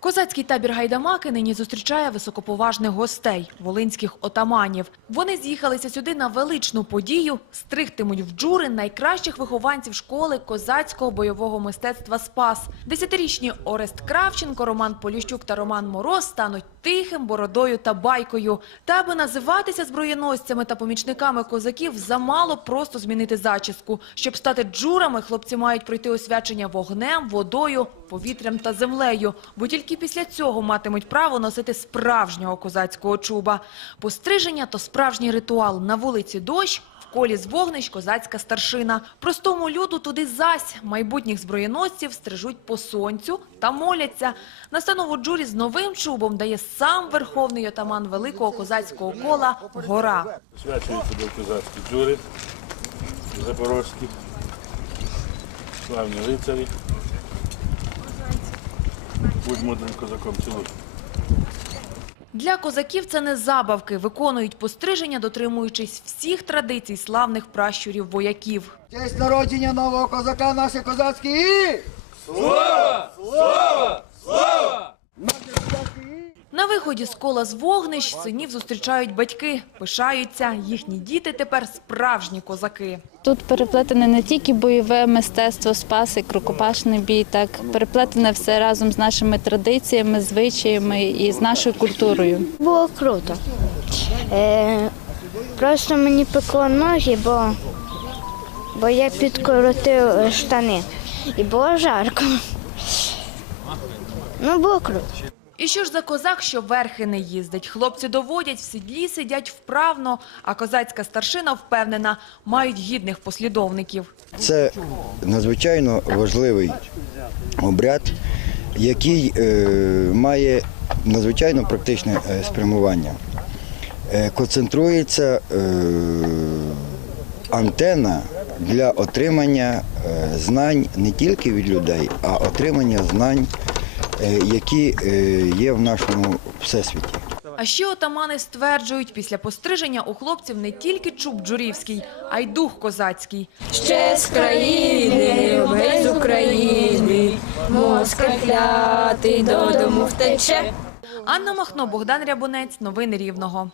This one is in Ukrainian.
Козацький табір Гайдамаки нині зустрічає високоповажних гостей – волинських отаманів. Вони з'їхалися сюди на величну подію, стригтимуть в джури найкращих вихованців школи козацького бойового мистецтва «Спас». Десятирічні Орест Кравченко, Роман Поліщук та Роман Мороз стануть тихим, бородою та байкою. Та аби називатися зброєносцями та помічниками козаків, замало просто змінити зачіску. Щоб стати джурами, хлопці мають пройти освячення вогнем, водою, повітрям та землею, бо тільки після цього матимуть право носити справжнього козацького чуба. Постриження – то справжній ритуал. На вулиці дощ, в колі з вогнищ козацька старшина. Простому люду туди зась. Майбутніх зброєносців стрижуть по сонцю та моляться. Настанову джурі з новим чубом дає сам верховний отаман великого козацького кола Гора. Свячуються до козацькі джури запорозькі, славні лицарі. Будь мудрим козаком цілуй. Для козаків це не забавки. Виконують постриження, дотримуючись всіх традицій славних пращурів вояків. Честь народження нового козака, наші козацькі і... На виході з кола з вогнищ синів зустрічають батьки. Пишаються, їхні діти тепер справжні козаки. Тут переплетене не тільки бойове мистецтво, спасик, рукопашний бій, так переплетене все разом з нашими традиціями, звичаями і з нашою культурою. Було круто. Е, просто мені пекло ноги, бо, бо я підкоротив штани. І було жарко. Ну, було круто. І що ж за козак, що верхи не їздить? Хлопці доводять, в сідлі сидять вправно, а козацька старшина впевнена, мають гідних послідовників. Це надзвичайно важливий обряд, який е, має надзвичайно практичне е, спрямування. Е, концентрується е, антена для отримання е, знань не тільки від людей, а отримання знань, які е, є в нашому всесвіті. А ще отамани стверджують, після постриження у хлопців не тільки чуб джурівський, а й дух козацький. Ще з країни, без з України, москаль клятий додому втече. Анна Махно, Богдан Рябунець. Новини Рівного.